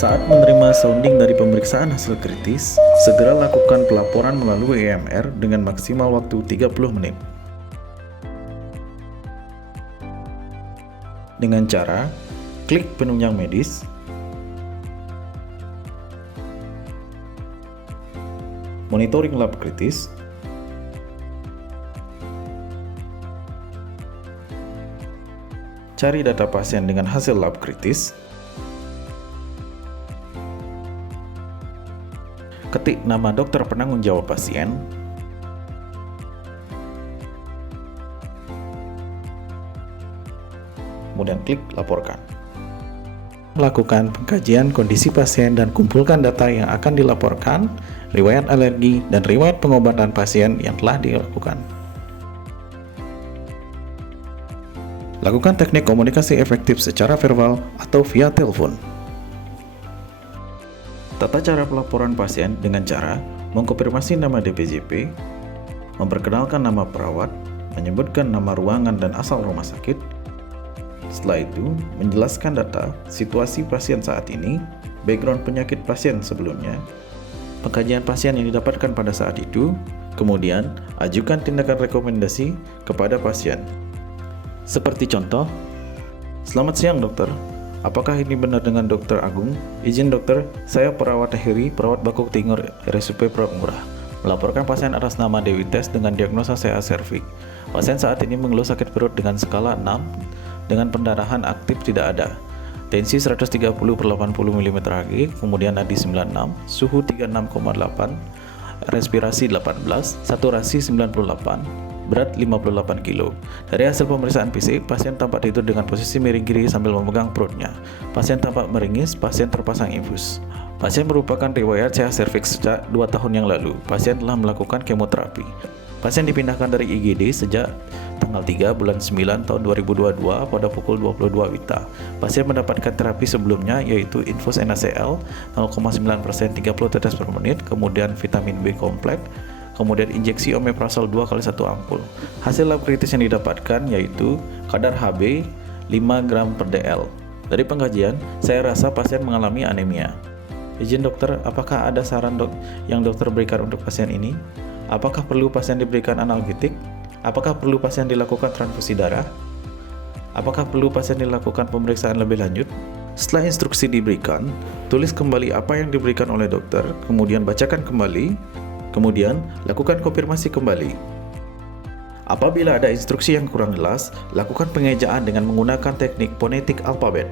Saat menerima sounding dari pemeriksaan hasil kritis, segera lakukan pelaporan melalui EMR dengan maksimal waktu 30 menit. Dengan cara klik penunjang medis, monitoring lab kritis, cari data pasien dengan hasil lab kritis, ketik nama dokter penanggung jawab pasien, kemudian klik laporkan. Lakukan pengkajian kondisi pasien dan kumpulkan data yang akan dilaporkan, riwayat alergi, dan riwayat pengobatan pasien yang telah dilakukan. Lakukan teknik komunikasi efektif secara verbal atau via telepon. Tata cara pelaporan pasien dengan cara mengkonfirmasi nama DPJP, memperkenalkan nama perawat, menyebutkan nama ruangan dan asal rumah sakit. Setelah itu, menjelaskan data situasi pasien saat ini, background penyakit pasien sebelumnya, pengkajian pasien yang didapatkan pada saat itu, kemudian ajukan tindakan rekomendasi kepada pasien. Seperti contoh, "Selamat siang dokter, apakah ini benar dengan Dr. Agung? Izin dokter, saya perawat Heri, perawat Bakuk Tinggur RSUP Perawat Murah. Melaporkan pasien atas nama Dewi Tes dengan diagnosa CA cervix. Pasien saat ini mengeluh sakit perut dengan skala 6 dengan pendarahan aktif tidak ada. Tensi 130/80 mm/Hg, kemudian nadi 96, suhu 36,8, respirasi 18, saturasi 98, berat 58 kg. Dari hasil pemeriksaan fisik, pasien tampak tidur dengan posisi miring kiri sambil memegang perutnya. Pasien tampak meringis, pasien terpasang infus. Pasien merupakan riwayat CA cervix sejak 2 tahun yang lalu. Pasien telah melakukan kemoterapi. Pasien dipindahkan dari IGD sejak tanggal 3 bulan 9 tahun 2022 pada pukul 22 WITA. Pasien mendapatkan terapi sebelumnya yaitu infus NaCl 0,9% 30 tetes per menit, kemudian vitamin B kompleks, kemudian injeksi omeprazol 2 kali 1 ampul. Hasil lab kritis yang didapatkan yaitu kadar Hb 5 gram per dl. Dari pengkajian, saya rasa pasien mengalami anemia. Izin dokter, apakah ada saran yang dokter berikan untuk pasien ini? Apakah perlu pasien diberikan analgetik? Apakah perlu pasien dilakukan transfusi darah? Apakah perlu pasien dilakukan pemeriksaan lebih lanjut? Setelah instruksi diberikan, tulis kembali apa yang diberikan oleh dokter, kemudian bacakan kembali, kemudian lakukan konfirmasi kembali. Apabila ada instruksi yang kurang jelas, lakukan pengejaan dengan menggunakan teknik fonetik alfabet.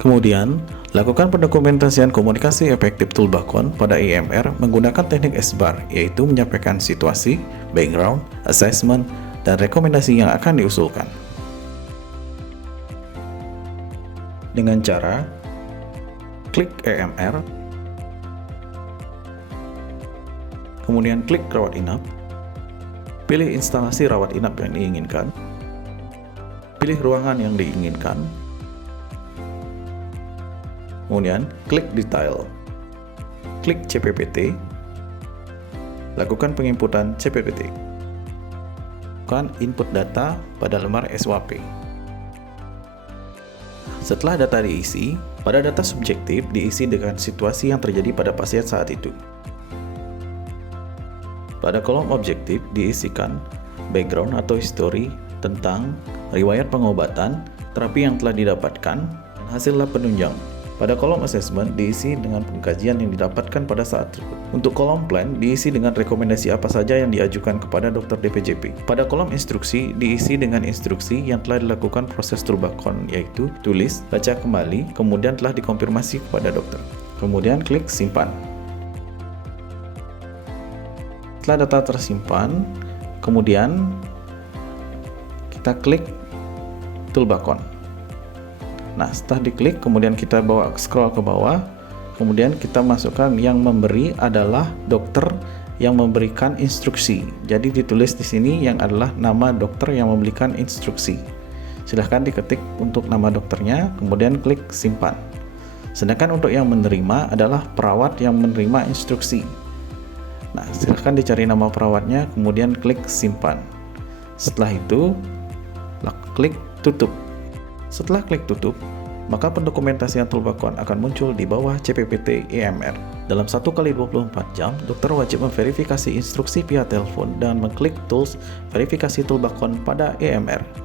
Kemudian, lakukan pendokumentasian komunikasi efektif Toolbakon pada EMR menggunakan teknik SBAR, yaitu menyampaikan situasi, background, assessment, dan rekomendasi yang akan diusulkan. Dengan cara klik EMR, kemudian klik rawat inap, pilih instalasi rawat inap yang diinginkan, pilih ruangan yang diinginkan, kemudian klik detail, klik CPPT, lakukan penginputan CPPT, lakukan input data pada lembar SWAP. Setelah data diisi, pada data subjektif diisi dengan situasi yang terjadi pada pasien saat itu. Pada kolom objektif diisikan background atau history tentang riwayat pengobatan, terapi yang telah didapatkan, dan hasil lab penunjang. Pada kolom assessment diisi dengan pengkajian yang didapatkan pada saat tersebut. Untuk kolom plan diisi dengan rekomendasi apa saja yang diajukan kepada dokter DPJP. Pada kolom instruksi diisi dengan instruksi yang telah dilakukan proses Toolbakon, yaitu tulis, baca kembali, kemudian telah dikonfirmasi kepada dokter. Kemudian klik simpan. Setelah data tersimpan, kemudian kita klik Toolbakon. Nah, setelah diklik, kemudian kita scroll ke bawah, kemudian kita masukkan yang memberi adalah dokter yang memberikan instruksi. Jadi ditulis di sini yang adalah nama dokter yang memberikan instruksi. Silahkan diketik untuk nama dokternya, kemudian klik simpan. Sedangkan untuk yang menerima adalah perawat yang menerima instruksi. Nah, silahkan dicari nama perawatnya, kemudian klik simpan. Setelah itu, klik tutup. Setelah klik tutup, maka pendokumentasian Toolbacon akan muncul di bawah CPPT EMR. Dalam 1 kali 24 jam, dokter wajib memverifikasi instruksi via telepon dan mengklik tools verifikasi Toolbacon pada EMR.